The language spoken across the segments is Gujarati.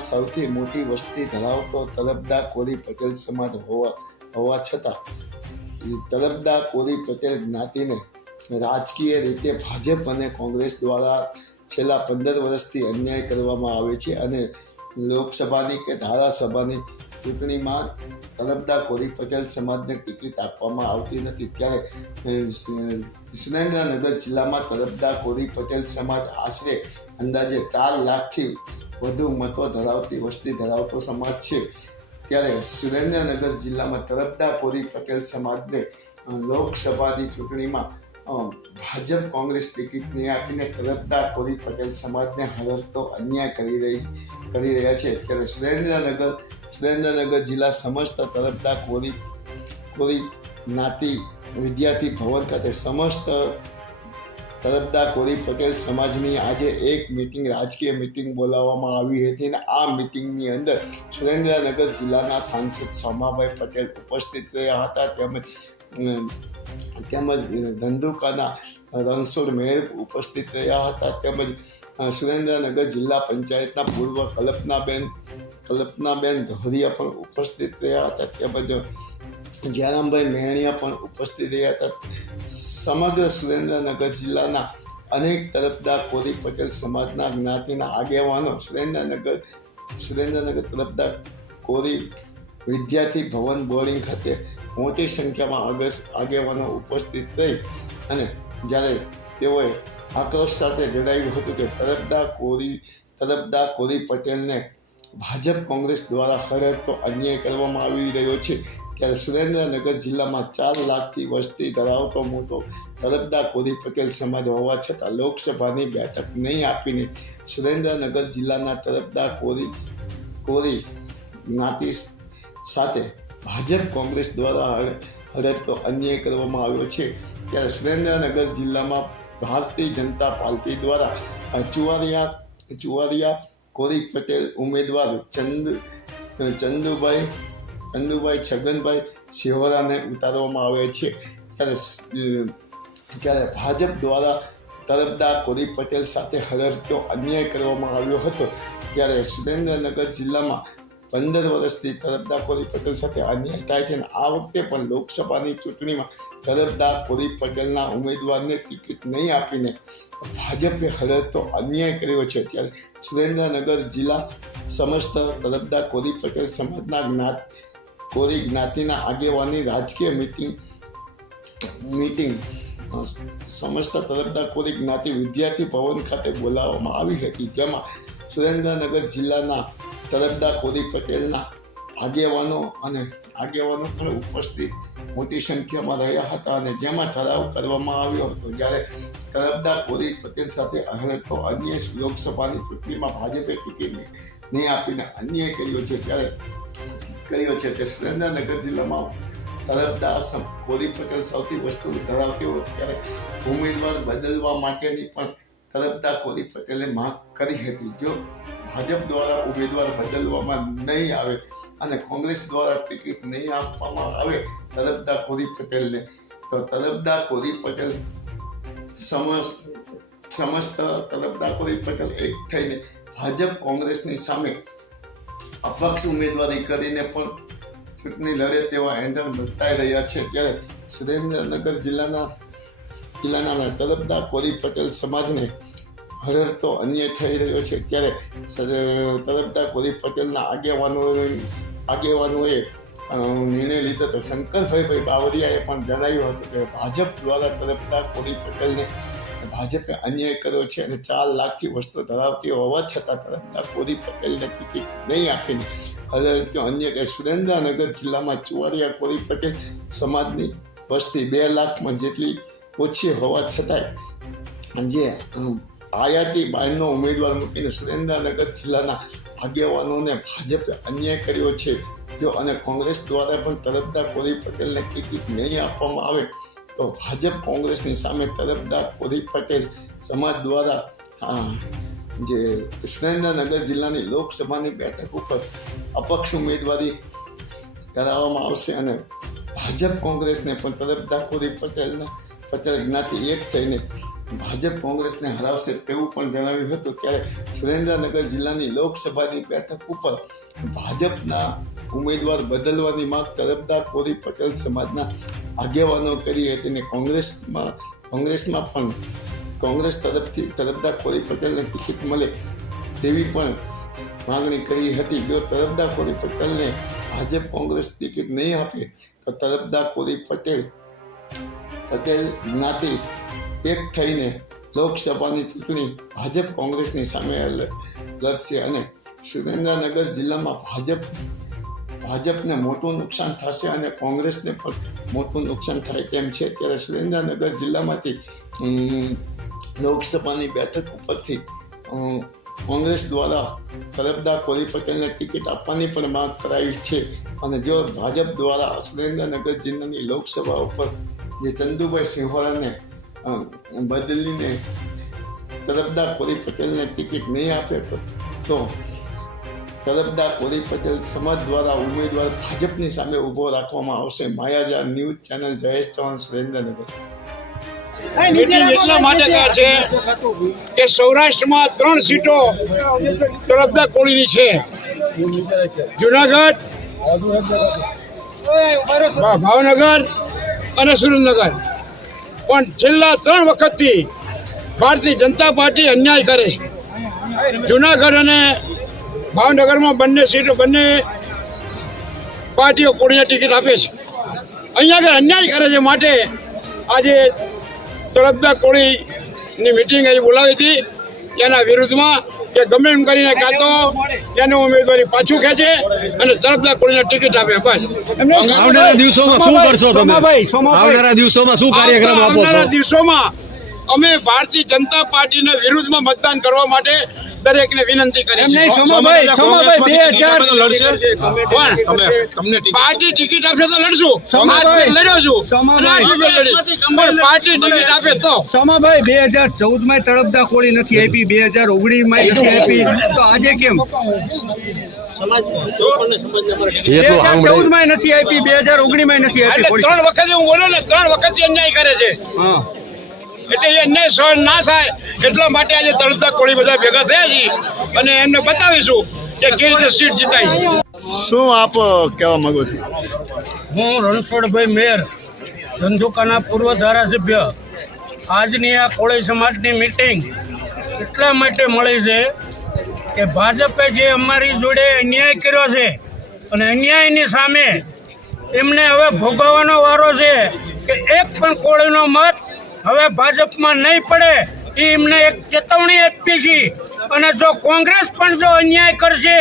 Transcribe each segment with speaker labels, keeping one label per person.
Speaker 1: સૌથી મોટી વસ્તી ધરાવતો તલબદા કોરી પટેલ સમાજ હોવા હોવા છતાં તલબદા કોરી પટેલ જ્ઞાતિને રાજકીય રીતે ભાજપ અને કોંગ્રેસ દ્વારા છેલ્લા પંદર વર્ષથી અન્યાય કરવામાં આવે છે અને લોકસભાની કે ધારાસભાની ચૂંટણીમાં તલબદા કોરી પટેલ સમાજને ટિકિટ આપવામાં આવતી નથી. ત્યારે સુરેન્દ્રનગર જિલ્લામાં તલબદા કોરી પટેલ સમાજ આશરે અંદાજે ચાર લાખથી વધુ મહત્વ ધરાવતી વસ્તી ધરાવતો સમાજ છે. ત્યારે સુરેન્દ્રનગર જિલ્લામાં તરફદાર કોરી પટેલ સમાજને લોકસભાની ચૂંટણીમાં ભાજપ કોંગ્રેસ ટિકિટ નહીં આપીને તરફદાર કોરી પટેલ સમાજને હરસતો અન્યાય કરી રહી, કરી રહ્યા છે. ત્યારે સુરેન્દ્રનગર સુરેન્દ્રનગર જિલ્લા સમસ્ત તરફદાર કોરી કોરી જ્ઞાતિ વિદ્યાર્થી ભવન ખાતે સમસ્ત તરફદાર કોરી પટેલ સમાજની આજે એક મિટિંગ રાજકીય મિટિંગ બોલાવવામાં આવી હતી અને આ મિટિંગની અંદર સુરેન્દ્રનગર જિલ્લાના સાંસદ સોમાભાઈ પટેલ ઉપસ્થિત રહ્યા હતા. તેમજ તેમજ ધંધુકાના રણછોડ મેર ઉપસ્થિત રહ્યા હતા. તેમજ સુરેન્દ્રનગર જિલ્લા પંચાયતના પૂર્વ કલ્પનાબેન કલ્પનાબેન ધોરિયા પણ ઉપસ્થિત રહ્યા હતા. તેમજ, જયરામભાઈ મેણિયા પણ ઉપસ્થિત રહ્યા હતા. સમગ્ર સુરેન્દ્રનગર જિલ્લાના અનેક તરફદાર કોરી પટેલ સમાજના જ્ઞાતિના આગેવાનો સુરેન્દ્રનગર સુરેન્દ્રનગર તરફદાર કોરી વિદ્યાર્થી ભવન બોર્ડિંગ ખાતે મોટી સંખ્યામાં આગેવાનો ઉપસ્થિત રહી અને જ્યારે તેઓએ આક્રોશ સાથે જણાવ્યું હતું કે તરફદાર કોરી તરફદાર કોરી પટેલને ભાજપ કોંગ્રેસ દ્વારા હરતો અન્યાય કરવામાં આવી રહ્યો છે ત્યારે સુરેન્દ્રનગર જિલ્લામાં ચાર લાખથી વસ્તી ધરાવતો મોટો તરફદાર કોરી પટેલ સમાજ હોવા છતાં લોકસભાની બેઠક નહીં આપીને સુરેન્દ્રનગર જિલ્લાના તરફદાર કોરી કોરી જ્ઞાતિ સાથે ભાજપ કોંગ્રેસ દ્વારા હળટતો અન્યાય કરવામાં આવ્યો છે. ત્યારે સુરેન્દ્રનગર જિલ્લામાં ભારતીય જનતા પાર્ટી દ્વારા ચુવારિયા ચુવારિયા કોરી પટેલ ઉમેદવાર ચંદ, ચંદુભાઈ ચંદુભાઈ, છગનભાઈ શિહોરાને ઉતારવામાં આવે છે. ત્યારે ત્યારે ભાજપ દ્વારા તરફદાર કોરી પટેલ સાથે હળરતો અન્યાય કરવામાં આવ્યો હતો. ત્યારે સુરેન્દ્રનગર જિલ્લામાં પંદર વર્ષથી તરફદાર કોરી પટેલ સાથે અન્યાય થાય છે અને આ વખતે પણ લોકસભાની ચૂંટણીમાં તરફદાર કોરી પટેલના ઉમેદવારને ટિકિટ નહીં આપીને ભાજપે હળરતો અન્યાય કર્યો છે. ત્યારે સુરેન્દ્રનગર જિલ્લા સમસ્ત તરફદાર કોરી પટેલ સમાજના જ્ઞાત કોરી જ્ઞાતિના આગેવાની રાજકીય મિટિંગ મીટિંગ સમસ્ત તરફદાર કોરી જ્ઞાતિ વિદ્યાર્થી ભવન ખાતે બોલાવવામાં આવી હતી, જેમાં સુરેન્દ્રનગર જિલ્લાના તરફદાર કોરી પટેલના આગેવાનો અને આગેવાનો પણ ઉપસ્થિત મોટી સંખ્યામાં રહ્યા હતા અને જેમાં ઠરાવ કરવામાં આવ્યો હતો. જ્યારે તરફદાર કોરી પટેલ સાથે હરતો અન્ય લોકસભાની ચૂંટણીમાં ભાજપે ટિકિટ નહીં આપીને અન્યાય કર્યો છે, ત્યારે કર્યો છે તે સુરેન્દ્રનગર જિલ્લામાં તરફદાર કોરી પટેલ સૌથી વસ્તુ ધરાવતી હોય ત્યારે ઉમેદવાર બદલવા માટેની પણ તરફદાર કોરી પટેલે માંગ કરી હતી. જો ભાજપ દ્વારા ઉમેદવાર બદલવામાં નહીં આવે અને કોંગ્રેસ દ્વારા ટિકિટ નહીં આપવામાં આવે તરફદાર કોરી પટેલને, તો તરફદાર કોરી પટેલ સમસ્ત સમસ્ત તરફદાર કોરી પટેલ એક થઈને ભાજપ કોંગ્રેસની સામે અપક્ષ ઉમેદવારી કરીને પણ ચૂંટણી લડે તેવા હેન્ડલ બતાઈ રહ્યા છે. ત્યારે સુરેન્દ્રનગર જિલ્લાના જિલ્લાના તરફદાર કોરી પટેલ સમાજને હરડતો અન્યાય થઈ રહ્યો છે. ત્યારે તરફદાર કોરી પટેલના આગેવાનો આગેવાનોએ નિર્ણય લીધો હતો શંકરભાઈ ભાઈ બાવરિયાએ પણ જણાવ્યું હતું કે ભાજપ દ્વારા તરફદાર કોરી પટેલને ભાજપે અન્યાય કર્યો છે અને ચાર લાખથી વસ્તુ ધરાવતી હોવા છતાં તરફદાર કોરી પટેલને ટિકિટ નહીં આપીને હવે અન્ય કે સુરેન્દ્રનગર જિલ્લામાં ચુવાડિયા કોરી પટેલ સમાજની વસ્તી બે લાખમાં જેટલી ઓછી હોવા છતાંય જે આયાતી બાયનો ઉમેદવાર મૂકીને સુરેન્દ્રનગર જિલ્લાના આગેવાનોને ભાજપે અન્યાય કર્યો છે. જો અને કોંગ્રેસ દ્વારા પણ તરફદાર કોરી પટેલને ટિકિટ નહીં આપવામાં આવે તો ભાજપ કોંગ્રેસની સામે તરફદાર કોરી પટેલ સમાજ દ્વારા જે સુરેન્દ્રનગર જિલ્લાની લોકસભાની બેઠક ઉપર અપક્ષ ઉમેદવારી કરાવવામાં આવશે અને ભાજપ કોંગ્રેસને પણ તરફદાર કોરી પટેલના, પટેલ જ્ઞાતિ એક થઈને ભાજપ કોંગ્રેસને હરાવશે તેવું પણ જણાવ્યું હતું. ત્યારે સુરેન્દ્રનગર જિલ્લાની લોકસભાની બેઠક ઉપર ભાજપના ઉમેદવાર બદલવાની માંગ તરફદાર કોરી પટેલ સમાજના આગેવાનો કરી હતી અને કોંગ્રેસમાં કોંગ્રેસમાં પણ કોંગ્રેસ તરફથી, તરફદાર કોરી પટેલને ટિકિટ મળે તેવી પણ માંગણી કરી હતી. જો તરફદાર કોરી પટેલને ભાજપ કોંગ્રેસ ટિકિટ નહીં આપે, તો તરફદાર કોરી પટેલ પટેલ જ્ઞાતિ એક થઈને લોકસભાની ચૂંટણી ભાજપ કોંગ્રેસની સામે લડશે અને સુરેન્દ્રનગર જિલ્લામાં ભાજપ ભાજપને મોટું નુકસાન થશે અને કોંગ્રેસને પણ મોટું નુકસાન થાય તેમ છે. ત્યારે સુરેન્દ્રનગર જિલ્લામાંથી લોકસભાની બેઠક ઉપરથી કોંગ્રેસ દ્વારા તરફદાર કોરી પટેલને ટિકિટ આપવાની પણ માંગ કરાવી છે. અને જો ભાજપ દ્વારા સુરેન્દ્રનગર જિલ્લાની લોકસભા ઉપર જે ચંદુભાઈ સિંહોરાને બદલીને તરફદાર કોરી પટેલને ટિકિટ નહીં આપે તો તરફદાર ઓલી પટેલ સમાજ દ્વારા ઉમેદવાર ભાજપની સામે ઊભો રાખવામાં આવશે. Mayaja news channel Jayesh Chauhan Surendranagar.
Speaker 2: એટલા માટે કર છે કે સૌરાષ્ટ્રમાં ત્રણ સીટો તરફદાર કોળીની છે. જુનાગઢ ભાવનગર અને સુરેન્દ્રનગર. પણ છેલ્લા ત્રણ વખતથી ભારતીય જનતા પાર્ટી અન્યાય કરે છે. જુનાગઢ અને ભાવનગરમાં બંને સીટો બંને પાર્ટીઓ કોળીને ટિકિટ આપે છે. અહીંયા આગળ અન્યાય કરે છે માટે આજે તરફદાર કોળીની મિટિંગ અહીં બોલાવી હતી. એના વિરુદ્ધમાં કે ગમે એમ કરીને કાં તો એને ઉમેદવારી પાછું ખેંચે અને તરફદાર કોળીને ટિકિટ આપે બસ.
Speaker 3: આવનારા દિવસોમાં શું કરશો તમે. આવનારા દિવસોમાં શું કાર્યક્રમ આપો
Speaker 2: આવનારા દિવસોમાં અમે ભારતીય જનતા પાર્ટીના વિરુદ્ધમાં મતદાન કરવા માટે દરેકને વિનંતી કરી. છે.
Speaker 3: સોમાભાઈ, સોમાભાઈ, બે હજાર
Speaker 2: પણ પાર્ટી ટિકિટ આપશે તો લડશું. લડ્યો છું પાર્ટી ટિકિટ આપે તો.
Speaker 3: સોમાભાઈ બે હજાર ચૌદમાં તળપદા કોળી નથી આપી બે હજાર ઓગણીસમાં નથી આપી. તો આજે કેમ? ચૌદમાં નથી આપી બે હજાર ઓગણીસમાં નથી આપી
Speaker 2: ત્રણ વખતે હું બોલો ને ત્રણ વખત અન્યાય કરે છે.
Speaker 3: હા.
Speaker 2: એટલે એમને સહન ના થાય એટલા માટે આજે તળતા કોળી બધા ભેગા થયા છીએ. અને એમને બતાવીશું કે કેવી રીતે સીટ જીતાય.
Speaker 1: શું આપ કહેવા માંગો છો?
Speaker 4: હું રણછોડભાઈ મેર ધંધુકાના પૂર્વ ધારાસભ્ય. આજની આ કોળી સમાજની મિટિંગ એટલા માટે મળી છે કે ભાજપે જે અમારી જોડે અન્યાય કર્યો છે અને અન્યાયની સામે એમને હવે ભોગવવાનો વારો છે કે એક પણ કોળીનો મત હવે ભાજપમાં નહીં પડે એ એમને એક ચેતવણી આપી છે. અને જો કોંગ્રેસ પણ જો અન્યાય કરશે,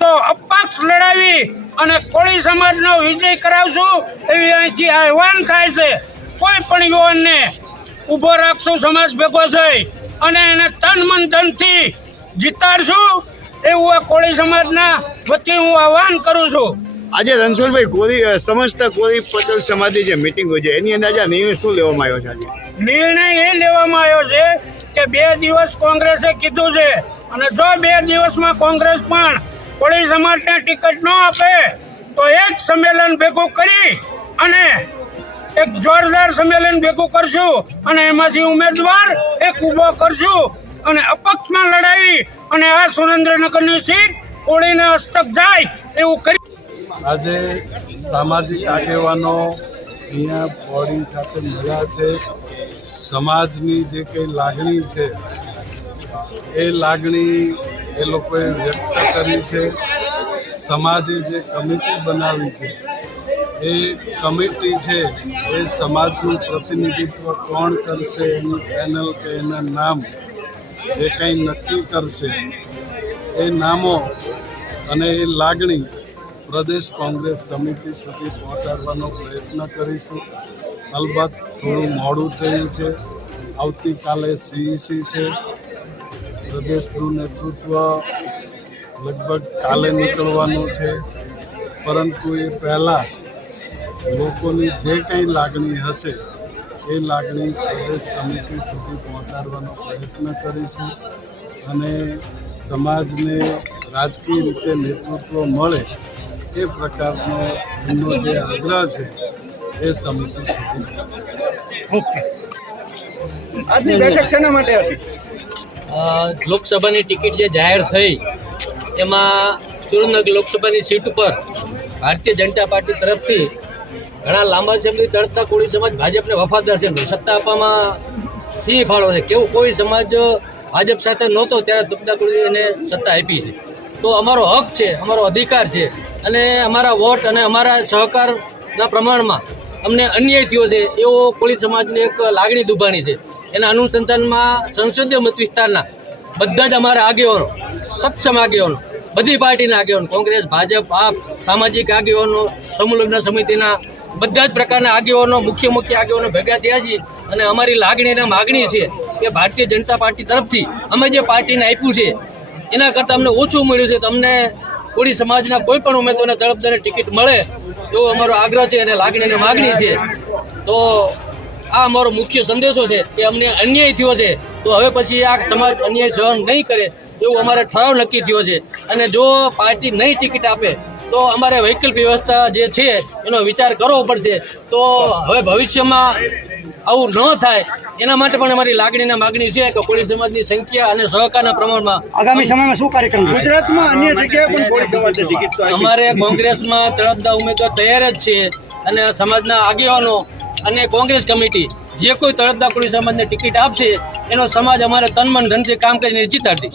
Speaker 4: તો અપક્ષ લડાવી અને કોળી સમાજનો વિજય કરાવશું એવી અહીંથી આહવાન થાય છે. કોઈ પણ યુવાનને ઊભો રાખશું, સમાજ ભેગો થઈ અને એને તન મન ધનથી જીતાડશું, એવું આ કોળી સમાજના વતી હું આહવાન કરું છું.
Speaker 1: આજે રણછોડભાઈ કોરી સમસ્ત કોરી પટેલ સમાજની જે મિટિંગ હોય છે, એની અંદર આજે નિર્ણય શું લેવામાં આવ્યો છે
Speaker 4: નિર્ણય એ લેવામાં આવ્યો છે કે બે દિવસ કોંગ્રેસે કીધું છે અને જો બે દિવસમાં કોંગ્રેસ પણ કોળી સમાજને ટિકિટ ન આપે, તો એક સંમેલન ભેગું કરી અને એક જોરદાર સંમેલન ભેગું કરશું અને એમાંથી ઉમેદવાર એક ઊભો કરશું અને અપક્ષમાં લડાવી અને આ સુરેન્દ્રનગરની સીટ કોળીને હસ્તક જાય એવું કરી
Speaker 5: આજે સામાજિક આગેવાનો અહીંયા બોર્ડિંગ ખાતે મળ્યા છે. સમાજની જે કંઈ લાગણી છે, એ લાગણી એ લોકોએ વ્યક્ત કરી છે. સમાજે જે કમિટી બનાવી છે, એ કમિટી છે, એ સમાજનું પ્રતિનિધિત્વ કોણ કરશે, એનું પેનલ કે એના નામ જે કંઈ નક્કી કરશે, એ નામો અને એ લાગણી પ્રદેશ કોંગ્રેસ સમિતિ સુધી પહોંચાડવાનો પ્રયત્ન કરીશું. અલબત્ત થોડું મોડું થયું છે. આવતીકાલે સીઈસી છે. પ્રદેશનું નેતૃત્વ લગભગ કાલે નીકળવાનું છે. પરંતુ એ પહેલાં લોકોની જે કંઈ લાગણી હશે, એ લાગણી પ્રદેશ સમિતિ સુધી પહોંચાડવાનો પ્રયત્ન કરીશું. અને સમાજને રાજકીય રીતે નેતૃત્વ મળે એ પ્રકારનો એમનો જે આગ્રહ છે એ સમિતિ સુધી
Speaker 4: ઓકે.
Speaker 3: આજની બેઠક શેના માટે હતી?
Speaker 6: લોકસભાની ટિકિટ જે જાહેર થઈ એમાં સુરેન્દ્રનગર લોકસભાની સીટ ઉપર ભારતીય જનતા પાર્ટી તરફથી ઘણા લાંબા સમયથી ચડતા કોળી સમાજ ભાજપને વફાદાર છે. સત્તા આપવામાં સિંહ ફાળો છે. કેવું કોઈ સમાજ ભાજપ સાથે નહોતો ત્યારે તળતા કોળી એને સત્તા આપી છે. તો અમારો હક છે અમારો અધિકાર છે અને અમારા વોટ અને અમારા સહકારના પ્રમાણમાં અમને અન્યાય થયો છે, એવો કોળી સમાજની એક લાગણી દુભાણી છે. એના અનુસંધાનમાં સંસદીય મત વિસ્તારના બધા જ અમારા આગેવાનો, સક્ષમ આગેવાનો, બધી પાર્ટીના આગેવાનો, કોંગ્રેસ, ભાજપ, આપ, સામાજિક આગેવાનો સમુલગ્ન સમિતિના બધા જ પ્રકારના આગેવાનો, મુખ્ય મુખ્ય આગેવાનો ભેગા થયા છીએ અને અમારી લાગણી અને માગણી છે કે ભારતીય જનતા પાર્ટી તરફથી અમે જે પાર્ટીને આપ્યું છે, એના કરતાં અમને ઓછું મળ્યું છે. તો અમને કોળી સમાજના કોઈ પણ ઉમેદવારને તરફદારને ટિકિટ મળે એવો અમારો આગ્રહ છે અને લાગણી અને માગણી છે. તો આ અમારો મુખ્ય સંદેશો છે કે અમને અન્યાય થયો છે. તો હવે પછી આ સમાજ અન્યાય સહન નહીં કરે એવું અમારે ઠરાવ નક્કી થયો છે. અને જો પાર્ટી નહીં ટિકિટ આપે, તો અમારે વૈકલ્પિક વ્યવસ્થા જે છે એનો વિચાર કરવો પડશે. તો હવે ભવિષ્યમાં આવું ન થાય એના માટે પણ અમારી લાગણીના માગણી છે કે કોળી સમાજની સંખ્યા અને સહકારના પ્રમાણમાં
Speaker 3: આગામી સમયમાં શું કાર્યક્રમ ગુજરાતમાં અન્ય જગ્યાએ પણ કોળી સમાજની ટિકિટ તો આપી છે.
Speaker 6: અમારે કોંગ્રેસમાં તરફદા ઉમેદવાર તૈયાર જ છે અને સમાજના આગેવાનો અને કોંગ્રેસ કમિટી જે કોઈ તરફદા કોળી સમાજને ટિકિટ આપશે એનો સમાજ અમારે તન મન ધનથી કામ કરીને જીતાડી